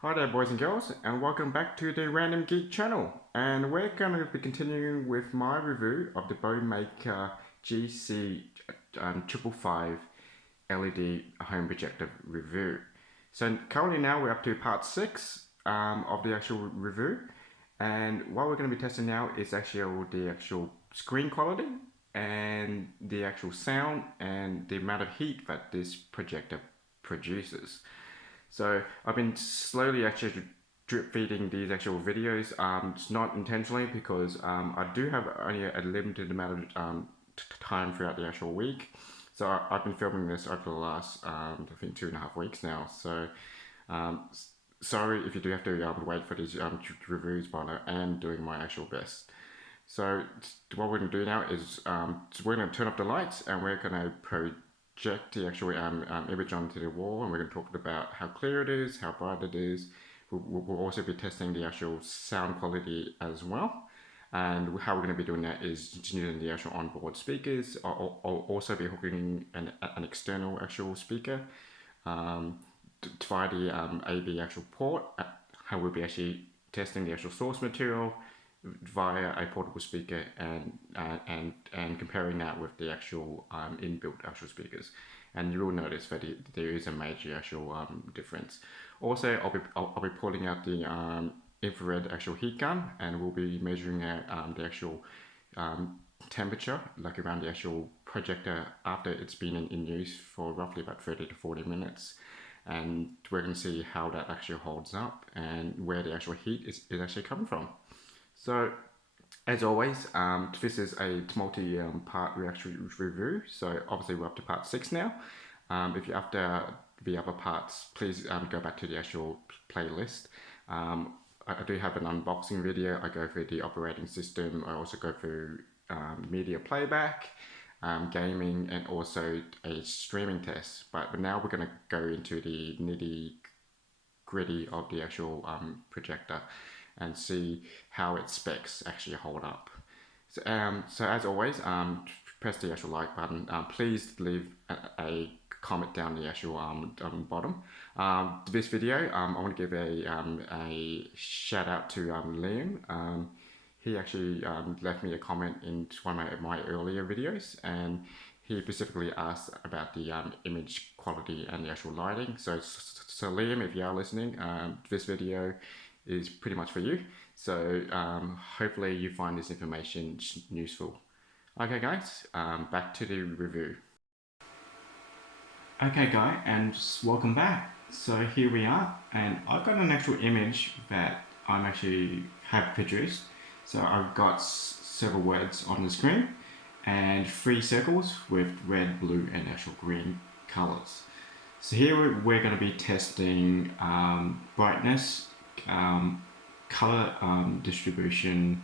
Hi there boys and girls, and welcome back to the Random Geek channel, and we're going to be continuing with my review of the Bomaker GC555 LED home projector review. So currently now we're up to part 6 of the actual review, and what we're going to be testing now is actually the actual screen quality and the actual sound and the amount of heat that this projector produces. So I've been slowly actually drip feeding these actual videos. It's not intentionally because I do have only a limited amount of time throughout the actual week. So I've been filming this over the last, I think, 2.5 weeks now. So sorry if you do have to wait for these reviews, but I am doing my actual best. So what we're going to do now is we're going to turn off the lights and we're going to project the actual image onto the wall, and we're going to talk about how clear it is, how bright it is. We'll also be testing the actual sound quality as well, and how we're going to be doing that is using the actual onboard speakers. I'll also be hooking an external actual speaker via the AB actual port. How we'll be actually testing the actual source material via a portable speaker and comparing that with the actual inbuilt actual speakers, and you will notice that there is a major actual difference. Also, I'll be pulling out the infrared actual heat gun, and we'll be measuring out the actual temperature, like around the actual projector after it's been in use for roughly about 30 to 40 minutes. And we're going to see how that actually holds up and where the actual heat is actually coming from. So, as always, this is a multi-part reaction review. So obviously we're up to part 6 now. If you're after the other parts, please go back to the actual playlist. I do have an unboxing video. I go through the operating system. I also go through media playback, gaming, and also a streaming test. But now we're going to go into the nitty-gritty of the actual projector and see how its specs actually hold up. So as always, press the actual like button. Please leave a comment down the actual bottom. This video, I want to give a shout out to Liam. He actually left me a comment in one of my earlier videos, and he specifically asked about the image quality and the actual lighting. So Liam, if you are listening, this video is pretty much for you. So hopefully you find this information useful. Okay guys, back to the review. Okay guys, and welcome back. So here we are, and I've got an actual image that I'm actually have produced. So I've got several words on the screen and 3 circles with red, blue, and actual green colors. So here we're going to be testing brightness, color distribution,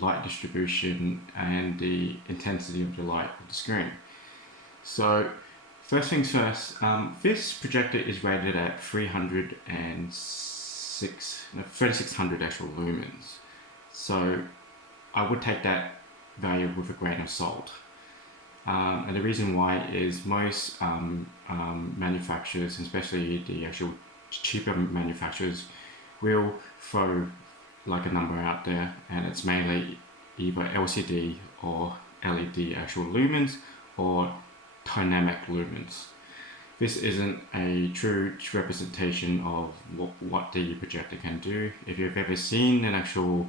light distribution, and the intensity of the light of the screen. So first things first, this projector is rated at 3600 actual lumens. So I would take that value with a grain of salt. And the reason why is most manufacturers, especially the actual cheaper manufacturers, will throw like a number out there, and it's mainly either LCD or LED actual lumens or dynamic lumens. This isn't a true representation of what the projector can do. If you've ever seen an actual,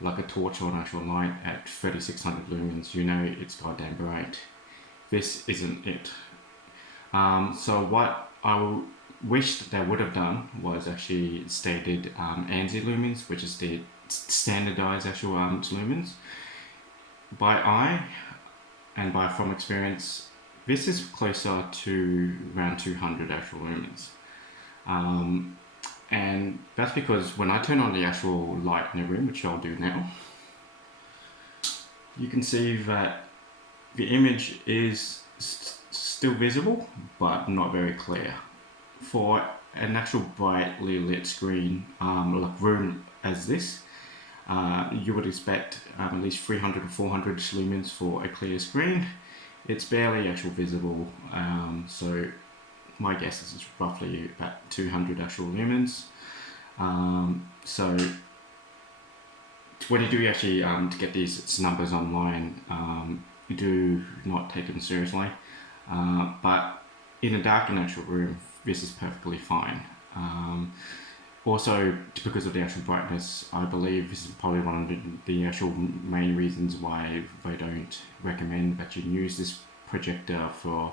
like a torch or an actual light at 3600 lumens, you know it's goddamn bright. This isn't it. So what I wished they would have done was actually stated ANSI lumens, which is the standardized actual lumens. By eye and from experience, this is closer to around 200 actual lumens. And that's because when I turn on the actual light in the room, which I'll do now, you can see that the image is still visible, but not very clear. For an actual brightly lit screen, like room as this, you would expect at least 300 or 400 lumens for a clear screen. It's barely actual visible, so my guess is it's roughly about 200 actual lumens. So when you do actually to get these numbers online, you do not take them seriously. But in a dark and actual room, this is perfectly fine. Also, because of the actual brightness, I believe this is probably one of the actual main reasons why they don't recommend that you use this projector for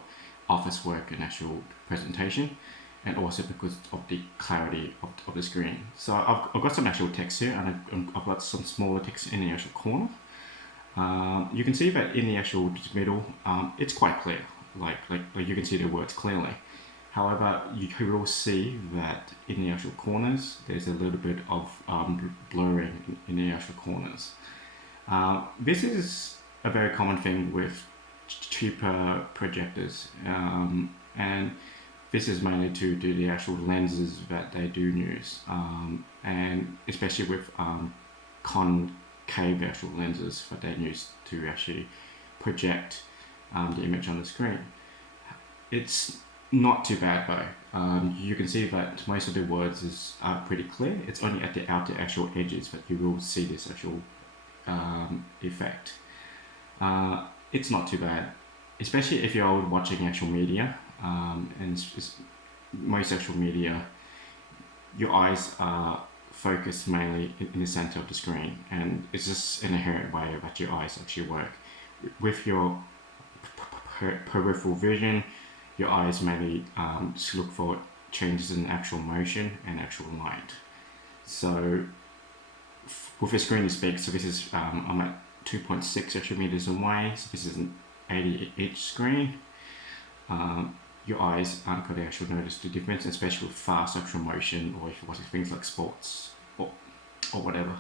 office work and actual presentation, and also because of the clarity of the screen. So I've got some actual text here, and I've got some smaller text in the actual corner. You can see that in the actual middle, it's quite clear. Like you can see the words clearly. However, you will see that in the actual corners, there's a little bit of blurring in the actual corners. This is a very common thing with cheaper projectors, and this is mainly to do the actual lenses that they do use, and especially with concave actual lenses that they use to actually project the image on the screen. It's not too bad though. You can see that most of the words are pretty clear. It's only at the outer actual edges that you will see this actual effect. It's not too bad, especially if you're watching actual media, and most actual media, your eyes are focused mainly in the center of the screen, and it's just an inherent way that your eyes actually work. With your peripheral vision, your eyes mainly just look for changes in actual motion and actual light. So with the screen is big, so this is I'm at 2.6 actual meters away, so this is an 80-inch screen. Your eyes aren't going to actually notice the difference, especially with fast actual motion, or if you're watching things like sports or whatever.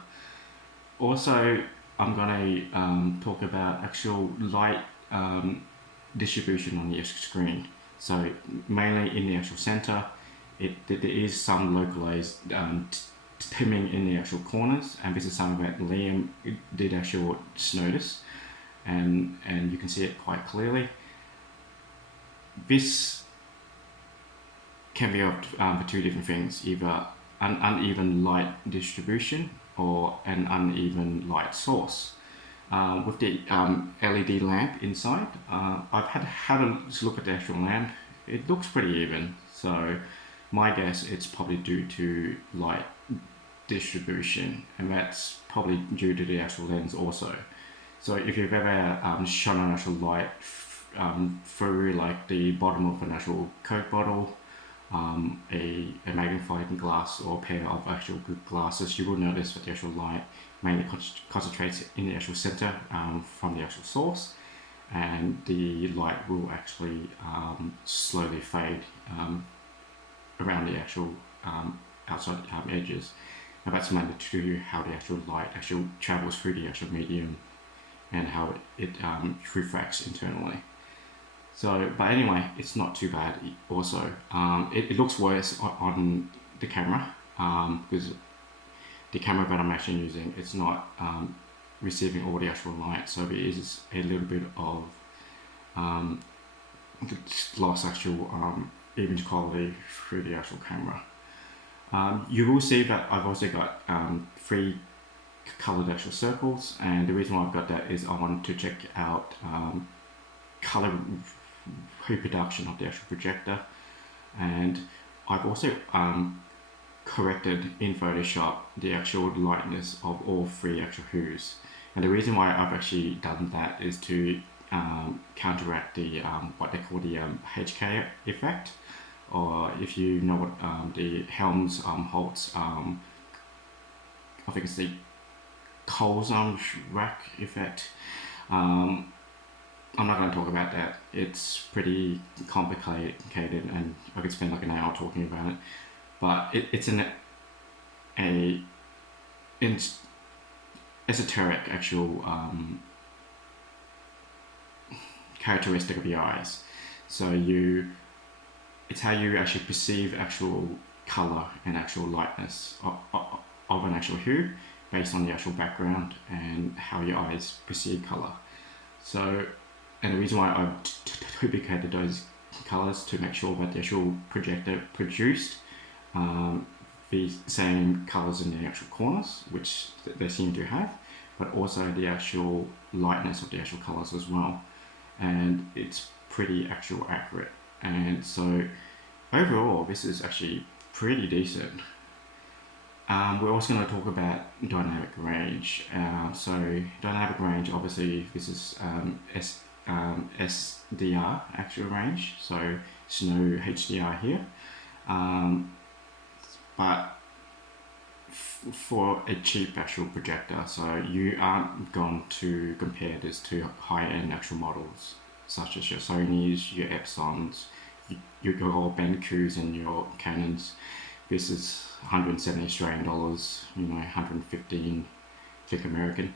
Also, I'm going to talk about actual light distribution on the screen. So mainly in the actual center, there is some localized dimming in the actual corners, and this is something that Liam did actually just notice, and you can see it quite clearly. This can be for two different things, either an uneven light distribution or an uneven light source. With the LED lamp inside, I've had a look at the actual lamp. It looks pretty even, so my guess it's probably due to light distribution, and that's probably due to the actual lens also. So if you've ever shone an actual light through like the bottom of an actual Coke bottle, a magnifying glass, or a pair of actual good glasses, you will notice that the actual light mainly concentrates in the actual center from the actual source, and the light will actually slowly fade around the actual outside edges. Now that's mainly to do how the actual light actually travels through the actual medium and how it refracts internally. So, but anyway, it's not too bad also. It looks worse on the camera, because the camera that I'm actually using, it's not receiving all the actual light, so there is a little bit of lost actual image quality through the actual camera. You will see that I've also got 3 colored actual circles, and the reason why I've got that is I wanted to check out color reproduction of the actual projector, and I've also corrected in Photoshop the actual lightness of all 3 actual hues. And the reason why I've actually done that is to counteract the what they call the HK effect, or if you know what the Helms Holtz, I think it's the Cole's rack effect. I'm not going to talk about that. It's pretty complicated, and I could spend like an hour talking about it. But it's an esoteric actual characteristic of your eyes. So it's how you actually perceive actual color and actual lightness of an actual hue based on the actual background and how your eyes perceive color. So, and the reason why I've duplicated those colors to make sure that the actual projector produced the same colors in the actual corners, which they seem to have, but also the actual lightness of the actual colors as well. And it's pretty actual accurate. And so overall, this is actually pretty decent. We're also going to talk about dynamic range. So dynamic range, obviously, this is SDR actual range, so there's no HDR here. But for a cheap actual projector, so you aren't going to compare this to high-end actual models, such as your Sonys, your Epsons, your Benkus and your Canons. This is 170 Australian dollars, 115 Click American.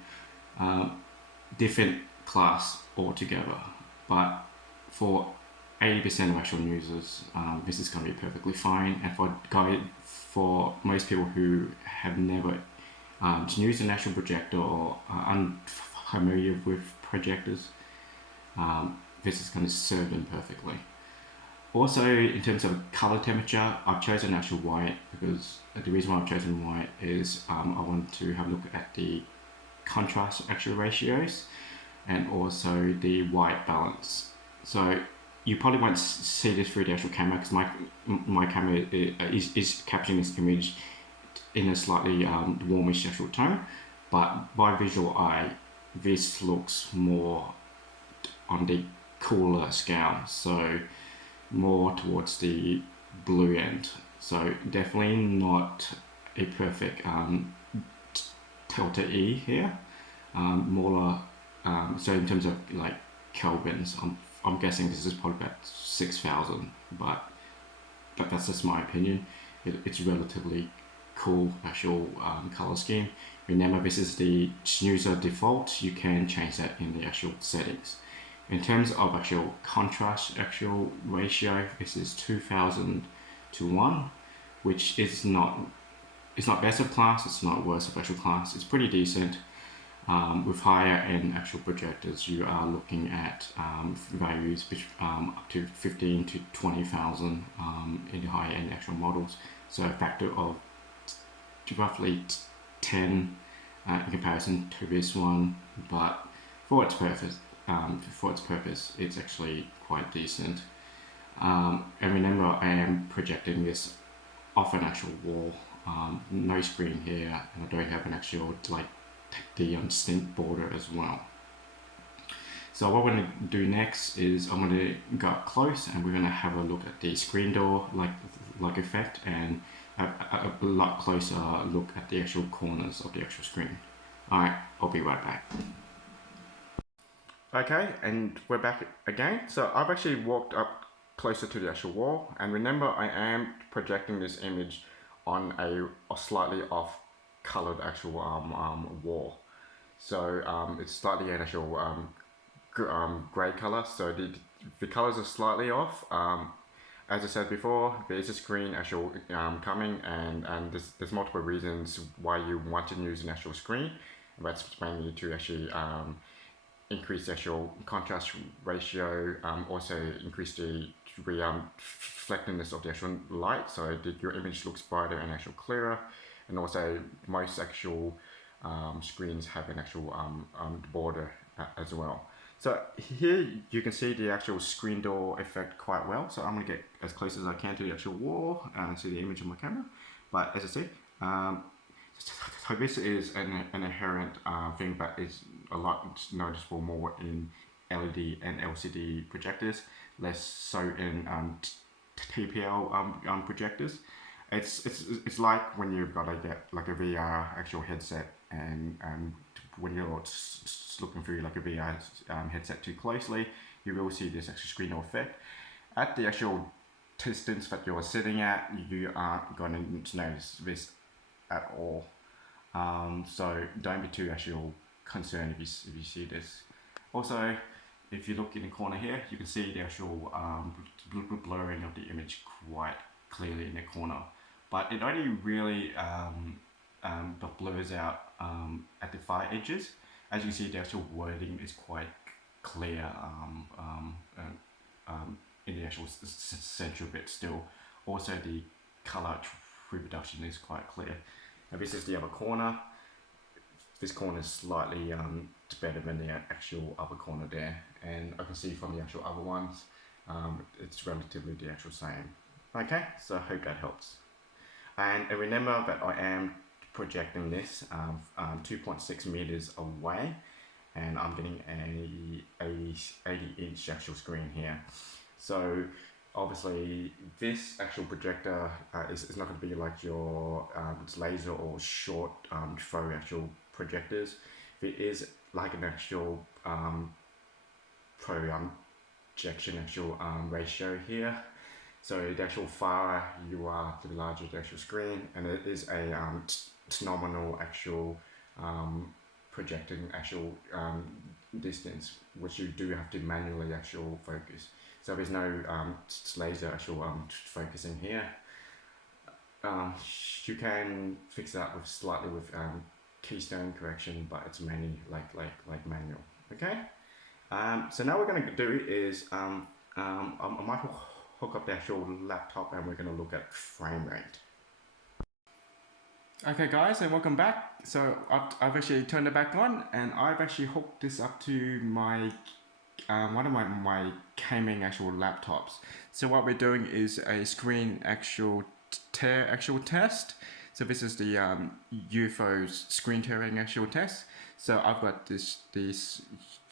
Different class altogether, but for 80% of actual users, this is going to be perfectly fine. And for most people who have never used an actual projector or are unfamiliar with projectors, this is going to serve them perfectly. Also, in terms of color temperature, I've chosen actual white because the reason why I've chosen white is I want to have a look at the contrast actual ratios and also the white balance. So you probably won't see this through the actual camera because my camera is capturing this image in a slightly warmish actual tone, but by visual eye, this looks more on the cooler scale, so more towards the blue end. So definitely not a perfect delta E here. More so in terms of like kelvins, I'm guessing this is probably about 6,000, but that's just my opinion. It's relatively cool actual color scheme. Remember, this is the snoozer default. You can change that in the actual settings. In terms of actual contrast actual ratio, this is 2000 to 1, which is not, it's not best of class, it's not worst of actual class, it's pretty decent. With higher end actual projectors, you are looking at values up to 15 to 20,000 in the higher end actual models. So a factor of roughly 10 in comparison to this one, but for its purpose, it's actually quite decent. And remember, I am projecting this off an actual wall, no screen here, and I don't have an actual like the stint border as well. So what we're going to do next is I'm going to go up close and we're going to have a look at the screen door like effect and a lot closer look at the actual corners of the actual screen. Alright, I'll be right back. Okay, and we're back again. So I've actually walked up closer to the actual wall, and remember I am projecting this image on a slightly off colored actual wall. So it's slightly an actual grey color, so the colors are slightly off. As I said before, there is a screen actual coming, and there's multiple reasons why you want to use an actual screen. That's mainly to actually increase the actual contrast ratio, also increase the reflectiveness of the actual light, so that your image looks brighter and actual clearer. And also most actual screens have an actual border as well. So here you can see the actual screen door effect quite well. So I'm going to get as close as I can to the actual wall and see the image on my camera. But as I said, so this is an inherent thing that is a lot noticeable more in LED and LCD projectors, less so in TPL projectors. It's like when you've got like a VR actual headset, and when you're looking through like a VR headset too closely, you will see this actual screen door effect. At the actual distance that you're sitting at, you aren't going to notice this at all. So don't be too actual concerned if you see this. Also, if you look in the corner here, you can see the actual blurring of the image quite clearly in the corner. But it only really blurs out at the far edges. As you can see, the actual wording is quite clear in the actual central bit still. Also, the color pre-production is quite clear. Now this is the other corner. This corner is slightly better than the actual other corner there, and I can see from the actual other ones, it's relatively the actual same. Okay, so I hope that helps. And remember that I am projecting this 2.6 meters away, and I'm getting a 80-inch actual screen here. So obviously this actual projector is not going to be like your laser or short throw actual projectors. It is like an actual projection actual ratio here. So the actual farther you are, the larger the actual screen, and it is a nominal actual projecting actual distance, which you do have to manually actual focus. So there's no laser actual focusing here. You can fix that with slightly with keystone correction, but it's mainly like manual. Okay. So now what we're going to do is I might hook up the actual laptop and we're going to look at frame rate. Okay guys, and welcome back. So I've actually turned it back on, and I've actually hooked this up to my one of my gaming actual laptops. So what we're doing is a screen actual test. So this is the UFO's screen tearing actual test. So I've got this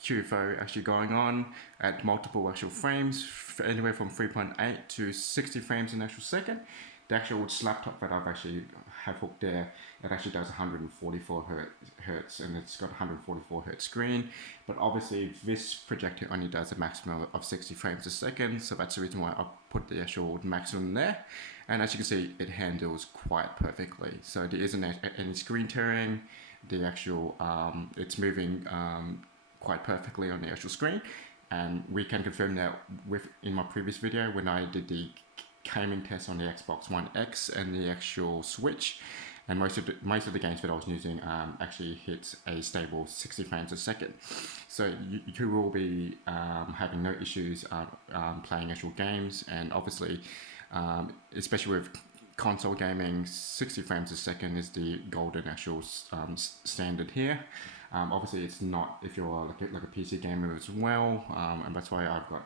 UFO actually going on at multiple actual frames, anywhere from 3.8 to 60 frames in actual second. The actual laptop that I've actually have hooked there, it actually does 144 hertz, and it's got 144 hertz screen. But obviously this projector only does a maximum of 60 frames a second, so that's the reason why I put the actual maximum there. And as you can see, it handles quite perfectly. So there isn't any screen tearing. The actual it's moving quite perfectly on the actual screen, and we can confirm that in my previous video when I did the gaming test on the Xbox One X and the actual Switch, and most of the games that I was using actually hits a stable 60 frames a second. So you will be having no issues playing actual games, and obviously especially with console gaming, 60 frames a second is the golden actual standard here. Obviously it's not if you're like a PC gamer as well, and that's why I've got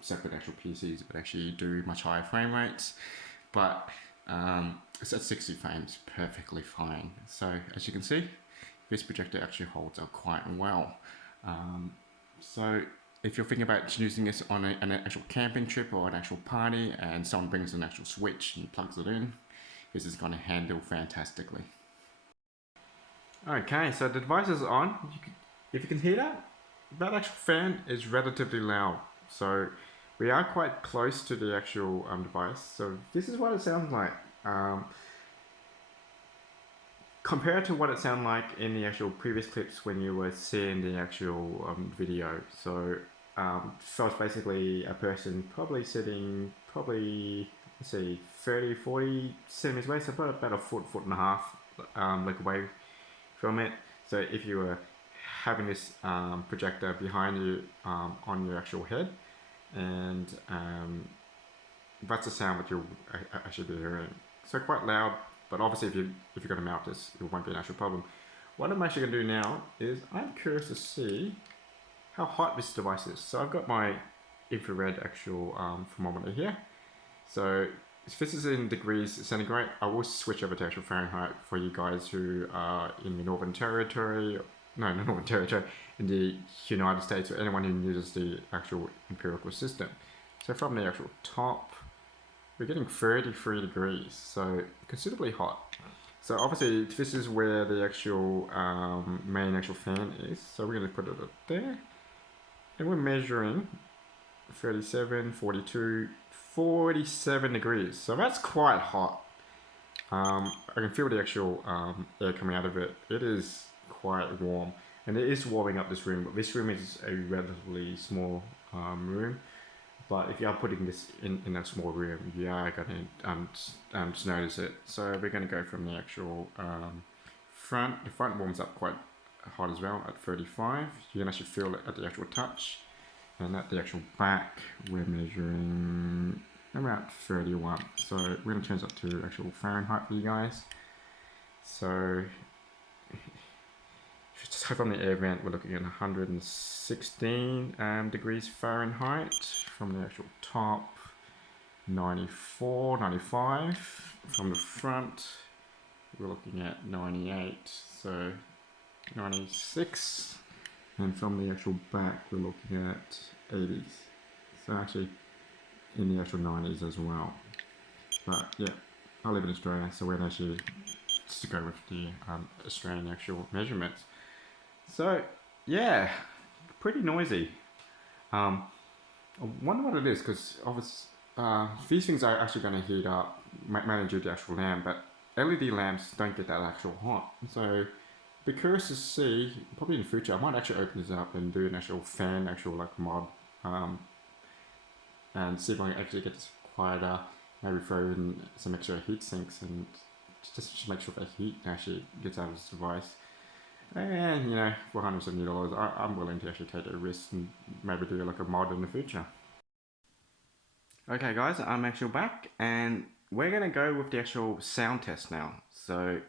separate actual PCs that actually do much higher frame rates, but it's at 60 frames perfectly fine. So as you can see, this projector actually holds up quite well. So if you're thinking about using this on an actual camping trip or an actual party, and someone brings an actual switch and plugs it in, this is going to handle fantastically. Okay, so the device is on. If you can hear that, that actual fan is relatively loud. So we are quite close to the actual device. So this is what it sounds like. Compared to what it sounded like in the actual previous clips when you were seeing the actual video. So it's basically a person probably sitting, let's see, 30, 40 centimeters away, so about a foot and a half like away from it. So if you were having this projector behind you on your actual head, and that's the sound that you'll actually be hearing. So quite loud, but obviously if you're going to mount this, it won't be an actual problem. What I'm actually going to do now is I'm curious to see how hot this device is. So I've got my infrared actual thermometer here. So if this is in degrees centigrade, I will switch over to actual Fahrenheit for you guys who are in the Northern Territory, no, not Northern Territory, in the United States, or anyone who uses the actual empirical system. So from the actual top, we're getting 33 degrees, so considerably hot. So obviously this is where the actual main actual fan is. So we're going to put it up there, and we're measuring 37, 42, 47 degrees. So that's quite hot. I can feel the actual air coming out of it. It is quite warm, and it is warming up this room. But this room is a relatively small room. But if you are putting this in a small room, you are going to notice it. So we're going to go from the actual front. The front warms up quite hot as well at 35. You can actually feel it at the actual touch. And at the actual back, we're measuring about 31. So we're going to change that to actual Fahrenheit for you guys. So so from the air vent, we're looking at 116 degrees Fahrenheit. From the actual top, 94, 95. From the front, we're looking at 98, so 96. And from the actual back, we're looking at 80s. So actually in the actual 90s as well. But yeah, I live in Australia, so we're actually just to go with the Australian actual measurements. So yeah, pretty noisy. I wonder what it is, because obviously these things are actually going to heat up, mainly due to the actual lamp, but LED lamps don't get that actual hot. So be curious to see, probably in the future, I might actually open this up and do an actual fan, actual like mod, and see if I can actually get this quieter, maybe throw in some extra heat sinks and just make sure that heat actually gets out of this device. And you know, for $170, I'm willing to actually take a risk and maybe do like a mod in the future. Okay guys, I'm actually back and we're going to go with the actual sound test now. So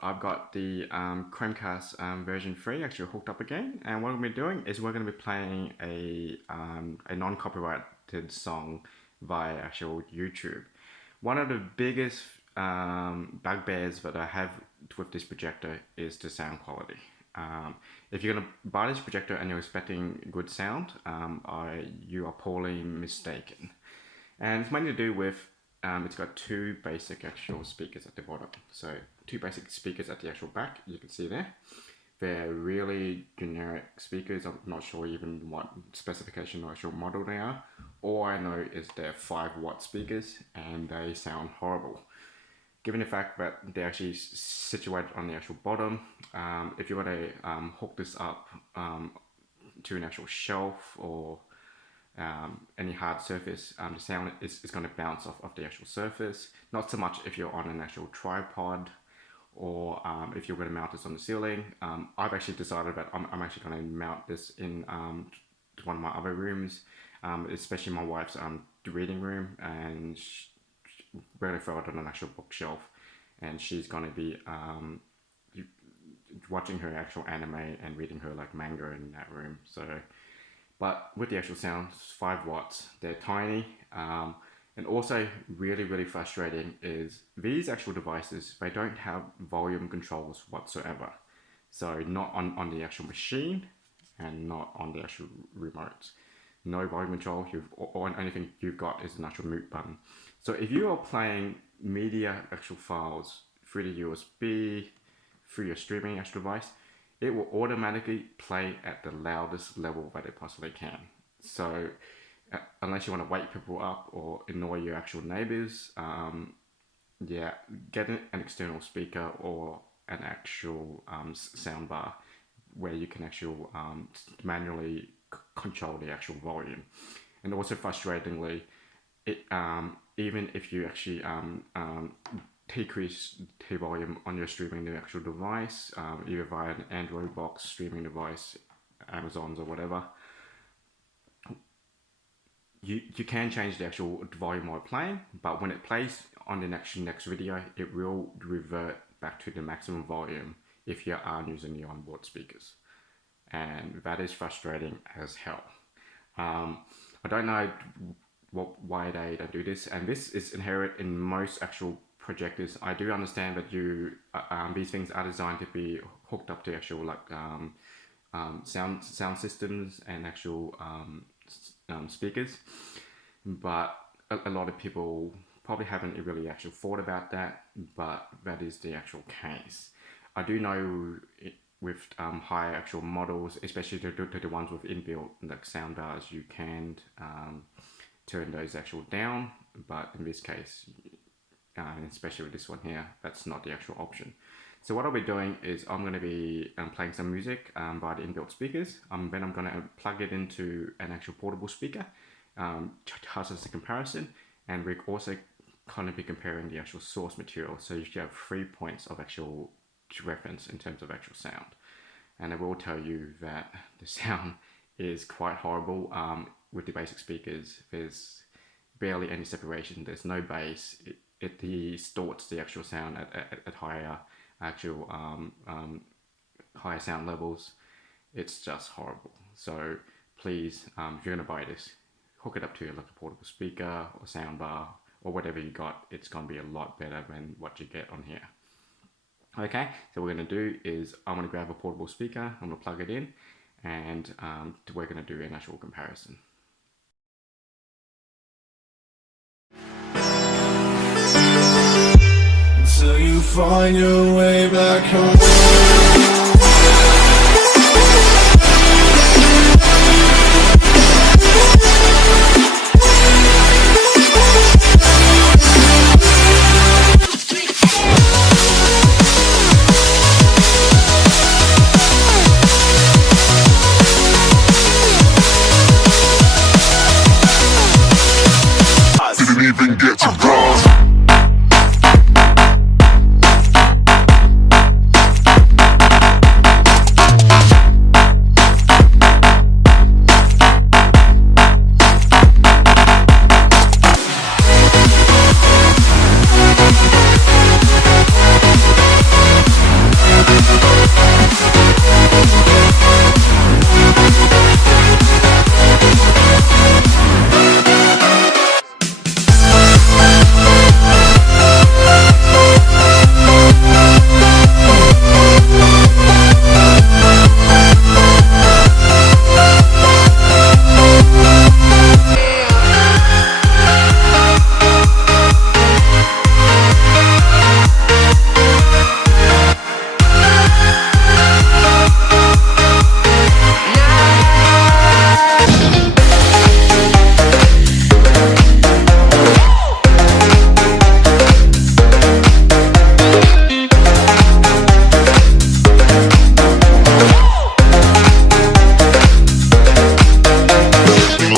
I've got the Chromecast version 3 actually hooked up again, and what we're going to be doing is we're going to be playing a non-copyrighted song via actual YouTube. One of the biggest bugbears that I have with this projector is the sound quality. If you're going to buy this projector and you're expecting good sound, you are poorly mistaken. And it's mainly to do with, it's got two basic actual speakers at the bottom. So two basic speakers at the actual back, you can see there. They're really generic speakers. I'm not sure even what specification or actual model they are. All I know is they're 5-watt speakers and they sound horrible. Given the fact that they're actually situated on the actual bottom, if you want to hook this up to an actual shelf or any hard surface, the sound is going to bounce off of the actual surface. Not so much if you're on an actual tripod or if you're going to mount this on the ceiling. I've actually decided that I'm actually going to mount this in one of my other rooms, especially my wife's reading room, and we're going to throw it on an actual bookshelf, and she's going to be watching her actual anime and reading her like manga in that room. So, but with the actual sounds, 5 watts, they're tiny. And also really, really frustrating is these actual devices, they don't have volume controls whatsoever. So not on the actual machine and not on the actual remote. No volume control, or anything you've got is an actual mute button. So if you are playing media actual files through the USB, through your streaming actual device, it will automatically play at the loudest level that it possibly can. So unless you want to wake people up or annoy your actual neighbors, yeah, get an external speaker or an actual sound bar where you can actually manually control the actual volume. And also frustratingly, even if you actually decrease the volume on your streaming the actual device, either via an Android box streaming device, Amazon's or whatever, you can change the actual volume while playing, but when it plays on the next video, it will revert back to the maximum volume if you are using the onboard speakers. And that is frustrating as hell. I don't know why they don't do this, and this is inherent in most actual projectors. I do understand that these things are designed to be hooked up to actual like sound systems and actual speakers, but a lot of people probably haven't really actually thought about that, but that is the actual case. I do know with higher actual models, especially to the ones with inbuilt like sound bars, you can turn those actual down, but in this case, especially with this one here, that's not the actual option. So what I'll be doing is I'm going to be playing some music via the inbuilt speakers. Then I'm going to plug it into an actual portable speaker, just as a comparison, and we're also kind of be comparing the actual source material. So you have 3 points of actual reference in terms of actual sound. And I will tell you that the sound is quite horrible with the basic speakers. There's barely any separation. There's no bass. It distorts the actual sound at higher actual higher sound levels. It's just horrible. So please, if you're gonna buy this, hook it up to like a portable speaker or soundbar or whatever you got. It's gonna be a lot better than what you get on here. Okay, so what we're gonna do is I'm gonna grab a portable speaker, I'm gonna plug it in, and we're gonna do an actual comparison. Until you find your way back home. Even get to cross.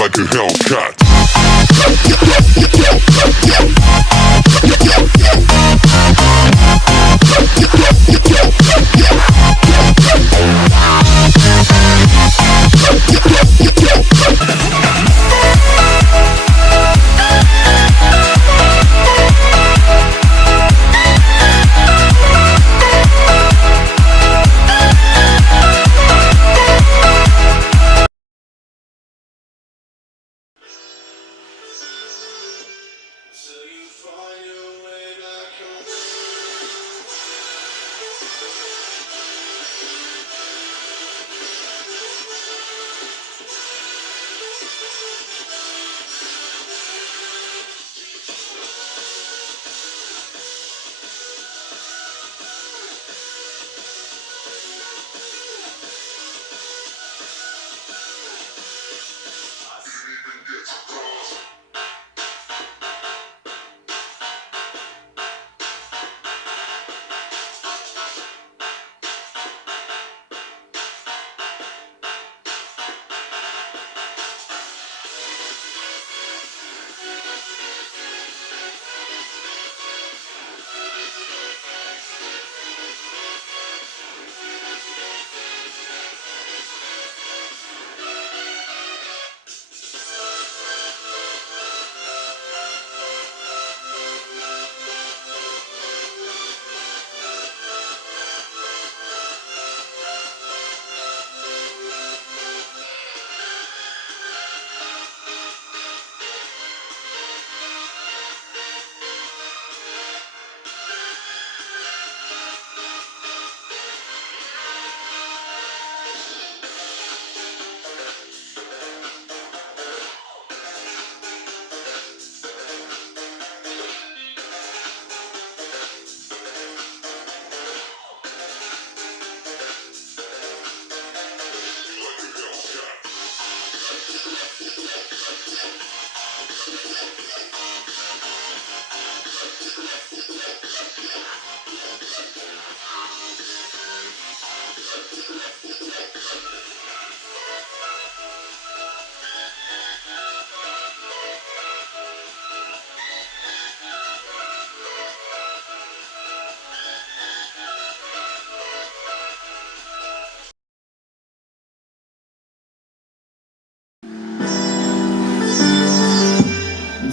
Like a Hellcat.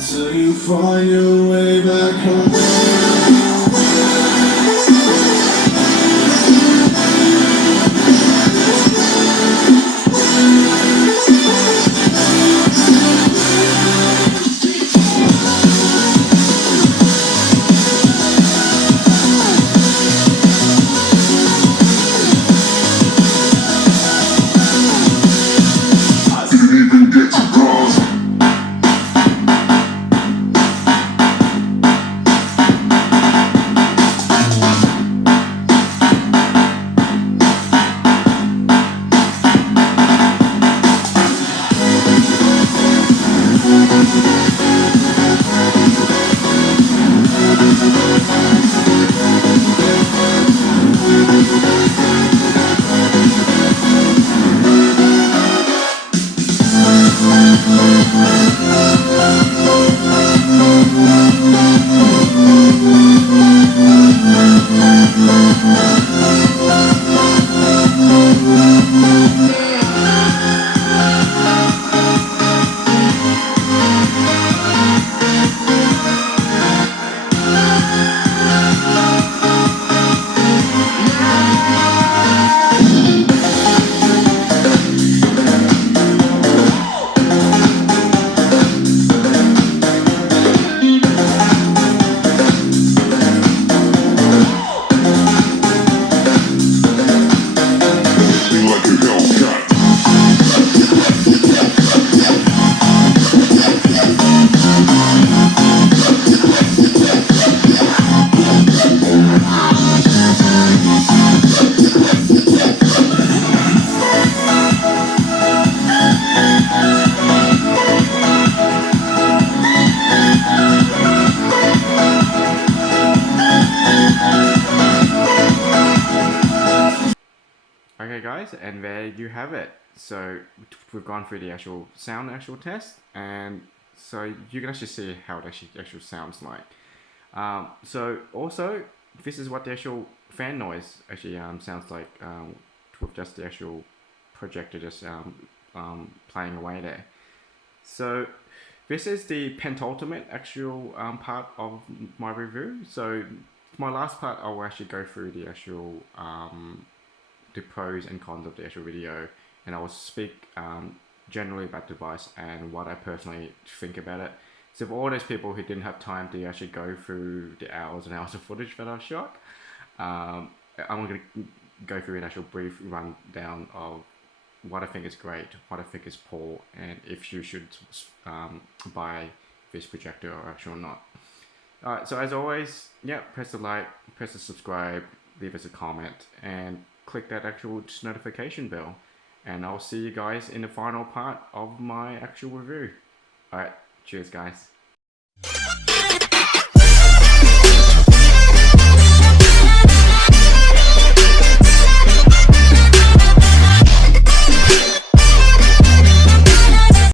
Until you find your way back home. Okay guys, and there you have it. So we've gone through the actual test, and so you can actually see how it actually sounds like. So also, this is what the actual fan noise actually sounds like with just the actual projector just playing away there. So this is the penultimate actual part of my review. So my last part, I'll actually go through the actual the pros and cons of the actual video, and I will speak generally about the device and what I personally think about it. So for all those people who didn't have time to actually go through the hours and hours of footage that I've shot, I'm going to go through an actual brief rundown of what I think is great, what I think is poor, and if you should buy this projector or actually not. Alright, so as always, yeah, press the like, press the subscribe, leave us a comment, and click that actual notification bell. And I'll see you guys in the final part of my actual review. Alright, cheers guys.